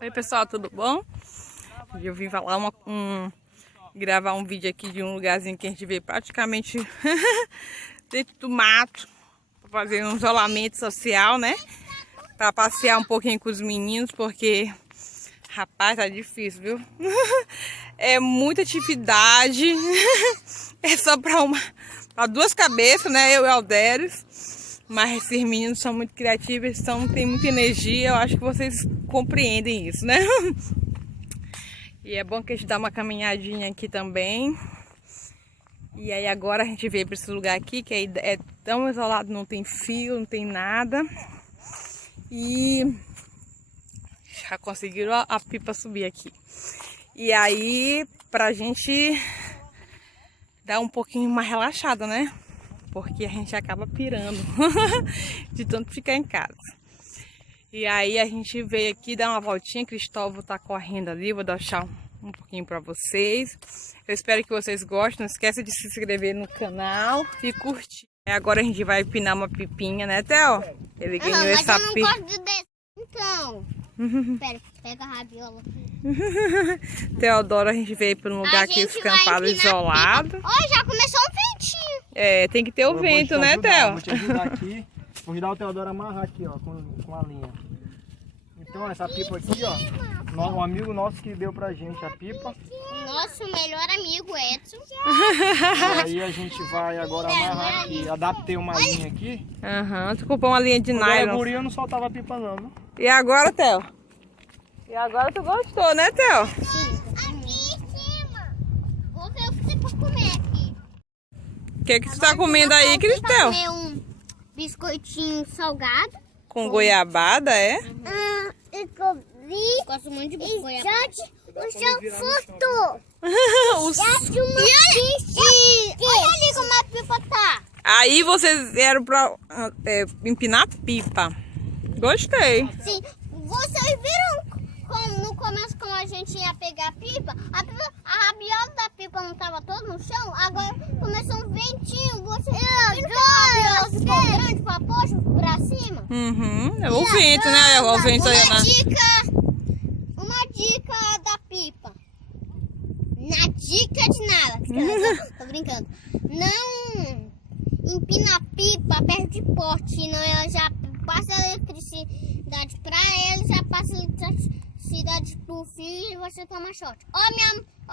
Oi pessoal, tudo bom? Eu vim falar gravar um vídeo aqui de um lugarzinho que a gente vê praticamente dentro do mato, para fazer um isolamento social, né? Para passear um pouquinho com os meninos, porque, rapaz, tá difícil, viu? É muita atividade, é só para duas cabeças, né? Eu e o Aldéris. Mas esses meninos são muito criativos, têm muita energia. Eu acho que vocês compreendem isso, né? E é bom que a gente dá uma caminhadinha aqui também. E aí agora a gente veio para esse lugar aqui, que é tão isolado, não tem fio, não tem nada. E já conseguiram a pipa subir aqui. E aí, pra gente dar um pouquinho mais relaxada, né? Porque a gente acaba pirando de tanto ficar em casa. E aí a gente veio aqui dar uma voltinha. Cristóvão tá correndo ali, vou deixar um pouquinho para vocês. Eu espero que vocês gostem. Não esqueça de se inscrever no canal e curtir. Agora a gente vai empinar uma pipinha, né, Theo? Ele ganhou essa pipa. Mas eu não gosto de... Então, espera, pega a rabiola. Teodoro, a gente veio para um lugar aqui escampado, isolado. Olha, já começou um ventinho. É, tem que ter o vento, né, Theo? Vou te ajudar aqui. Vou ajudar o Teodoro a amarrar aqui, ó, com a linha. Então, essa pipa aqui, ó, um amigo nosso que deu pra gente a pipa. Nosso melhor amigo, Edson. E aí a gente vai agora amarrar aqui. Adaptei uma linha aqui. Aham, tu comprou uma linha de Quando era nylon. guri, eu não soltava a pipa não, viu? E agora, Theo? E agora tu gostou, né, Theo? Sim. Aqui em cima. Vou ver o que tem pra comer aqui. O que tu tá comendo aí, Cristel? Vou comer um biscoitinho salgado. Com goiabada, é? Eu comi. Gosto muito de goiabada. O seu fruto. Olha ali como a pipa tá. Aí vocês vieram pra empinar pipa. Gostei. Sim. Vocês viram como no começo, quando a gente ia pegar a pipa, a rabiola da pipa não estava toda no chão, agora começou um ventinho. Vocês viram que a rabiola ficou grande para poxa pra cima? Uhum. É o vento, né? O vento aí Uma dica da pipa. Na dica de nada. Tô brincando. Não empina a pipa perto de poste, senão ela já passa a eletricidade pra ela, já passa a eletricidade pro fio e você toma choque. Ó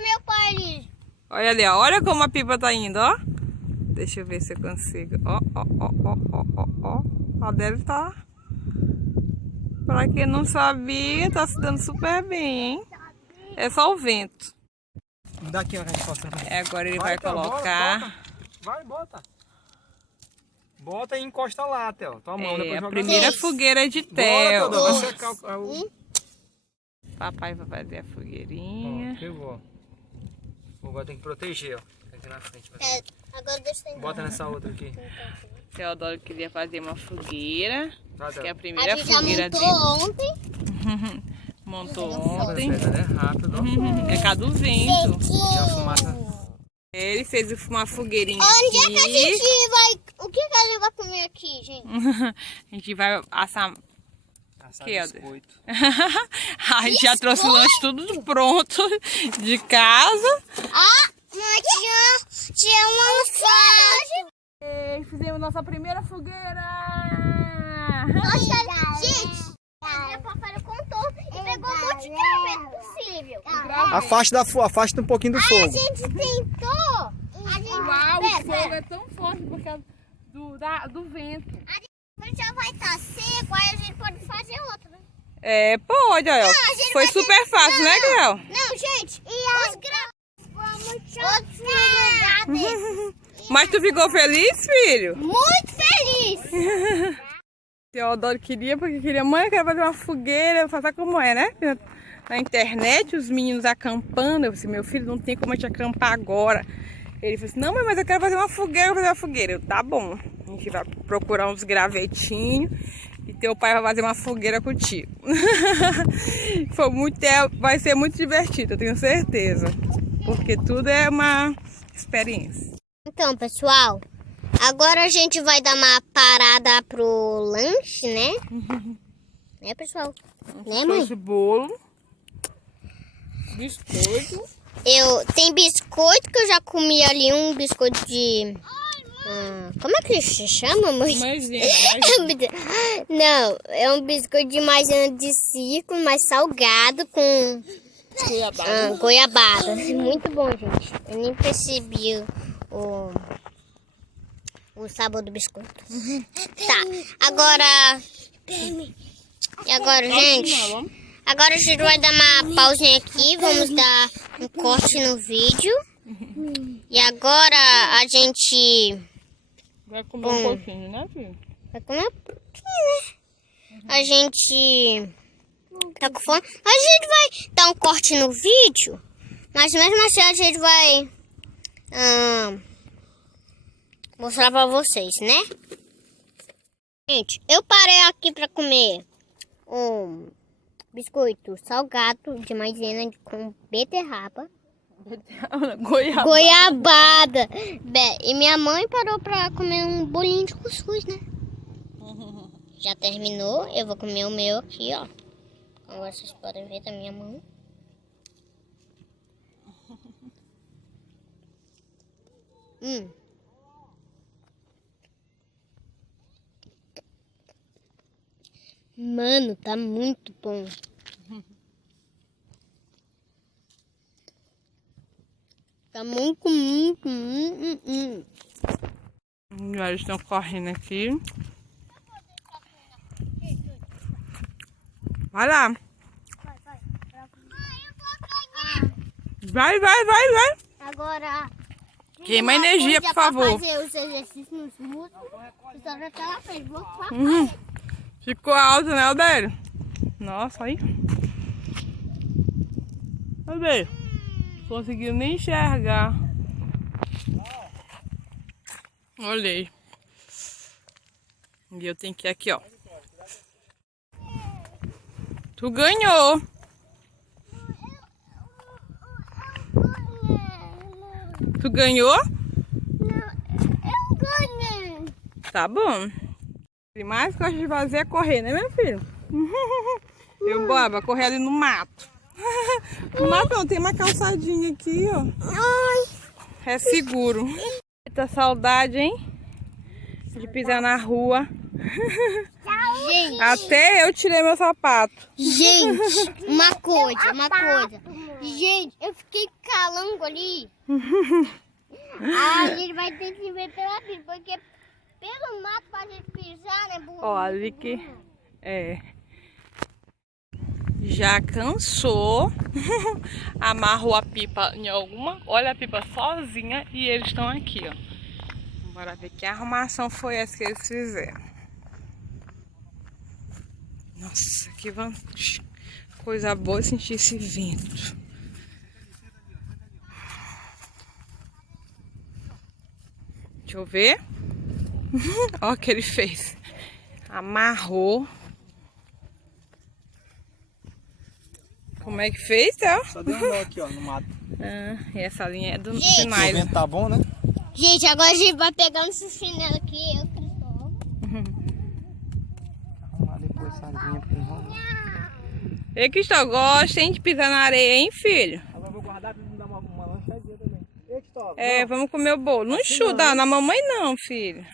meu pai ali. Olha ali, ó. Olha como a pipa tá indo, ó. Deixa eu ver se eu consigo. Ó. Ó, deve estar. Pra quem não sabia, tá se dando super bem, hein? É só o vento. Me dá aqui, ó, a gente possa. Agora ele vai colocar. Bota. Vai, bota. Bota e encosta lá, Theo. Tua mão, depois É a joga primeira assim. fogueira de Bora, Theo. Teodoro, vai secar o... Papai vai fazer a fogueirinha. Ó, pegou. Agora tem que proteger, ó. Aqui na frente. Agora deixa eu Bota nessa outra aqui. Teodoro queria fazer uma fogueira. Vai, Que é a Theo. primeira A gente já fogueira montou dele. ontem. Montou Nossa, ontem. é rápido. É cá do vento. E a fumaça. Ele fez uma fogueirinha Onde é que a aqui. gente vai... O que a gente vai comer aqui, gente? A gente vai assar. Assar Que, biscoito. A gente já trouxe o lanche tudo pronto de casa. Mas tinha uma almofada. E fizemos nossa primeira fogueira. Nossa, gente, a papai contou e pegou um monte de graveto possível. Afasta um pouquinho do Aí a fogo. gente tentou. Uau, o fogo é tão forte por causa do vento. A gente já vai estar seco, aí a gente pode fazer outra. É, pode, olha. gente Foi vai super fácil, né, Gael? Não, gente, os gravetos outros lugar desses. Mas tu ficou feliz, filho? Muito feliz. Teodoro queria, porque queria, mãe, eu quero fazer uma fogueira, sabe como é, né? Na internet, os meninos acampando. Eu disse, meu filho, não tem como a gente acampar agora. Ele falou assim, não, mãe, mas eu quero fazer uma fogueira, Eu, tá bom, a gente vai procurar uns gravetinhos e teu pai vai fazer uma fogueira contigo. Vai ser muito divertido, eu tenho certeza. Porque tudo é uma experiência. Então, pessoal, agora a gente vai dar uma parada pro lanche, né? Né, pessoal? Né, mãe? Trouxe bolo. Biscoito. Tem biscoito que eu já comi ali, um biscoito de... como é que se chama, mãe? Maisena. Não, é um biscoito de maisena de círculo, mas salgado com goiabada. Muito bom, gente. Eu nem percebi o sabor do biscoito. Tá, agora... E agora, gente? Agora a gente vai dar uma pausinha aqui. Vamos dar um corte no vídeo. E agora a gente... Vai comer um pouquinho, né, filho? Vai comer um pouquinho, né? A gente... Tá com fome? A gente vai dar um corte no vídeo. Mas mesmo assim a gente vai... mostrar pra vocês, né? Gente, eu parei aqui pra comer um biscoito salgado de maisena com beterraba. Goiabada. E minha mãe parou pra comer um bolinho de cuscuz, né? Já terminou. Eu vou comer o meu aqui, ó. Como vocês podem ver da minha mão. Mano, tá muito bom. Tá muito. Eles estão correndo aqui. Vai lá. Vai. Agora... Queima energia, por favor. Fazer os exercícios nos músculos. Só já tá na frente. Vou Ficou alto, né, Aldério? Nossa, aí. Aldério. Não conseguiu nem enxergar. Olhei. E eu tenho que ir aqui, ó. Tu ganhou. Tu ganhou? Eu ganhei. Tá bom. O que mais que eu gosto de fazer é correr, né, meu filho? Eu bora correr ali no mato. No mato não, tem uma calçadinha aqui, ó. É seguro. Eita saudade, hein? De pisar na rua. Gente, Até eu tirei meu sapato. gente, uma coisa. Gente, eu fiquei calango ali. A gente vai ter que ver pela vida, porque pelo mato pra gente pisar, né, burro? Ó, ali que... Já cansou. Amarrou a pipa em alguma... Olha a pipa sozinha e eles estão aqui, ó. Bora ver que arrumação foi essa que eles fizeram. Nossa, que coisa boa sentir esse vento. Deixa eu ver. Olha o que ele fez. Amarrou. Como é que fez, ó? Só deu um nó aqui, ó, no mato. E essa linha é do O Sinai. vento tá bom, né? Gente, agora a gente vai pegar esse chinelo aqui. Eu, Cristóvão. Arrumar depois essa linha pra enrolar. Ei, Cristóvão, gosta, hein, de pisar na areia, hein, filho? Agora eu vou guardar pra me dar uma lanchadinha também. Ei, Cristóvão. Vamos comer o bolo. Não Assim chuta não. na mamãe não, filho.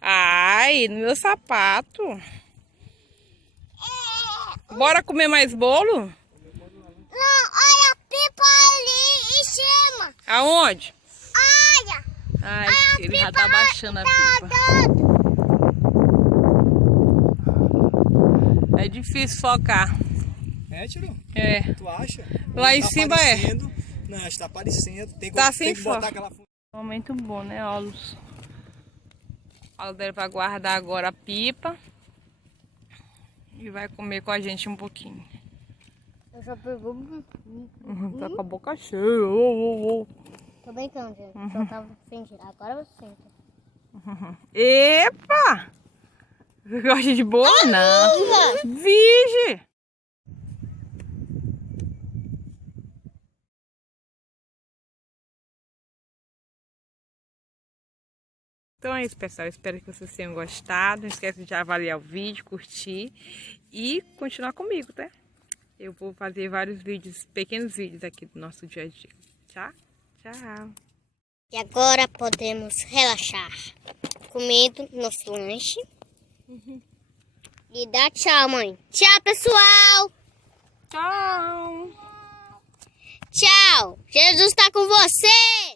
Ai, no meu sapato. Bora comer mais bolo? Não, olha a pipa ali em cima. Aonde? Olha. Ai, ele já tá baixando a pipa. É difícil focar. É, tio? É. Tu acha? Lá em Tá cima aparecendo. Não, acho que tá aparecendo. Tem, Tá tem sem que botar foco. aquela... Momento bom, né, Olus? O Alder vai guardar agora a pipa. E vai comer com a gente um pouquinho. Eu já pegou. Tá com a boca cheia. Oh. Tô brincando, gente. Só tava fingindo. Agora você senta. Epa! Você gosta de bolo? Não. Vige! Então é isso, pessoal. Espero que vocês tenham gostado. Não esquece de avaliar o vídeo, curtir e continuar comigo, tá? Eu vou fazer vários vídeos, pequenos vídeos aqui do nosso dia a dia. Tá? Tchau. E agora podemos relaxar, comendo nosso lanche. E dá tchau, mãe. Tchau, pessoal. Tchau. Tchau. Jesus está com você.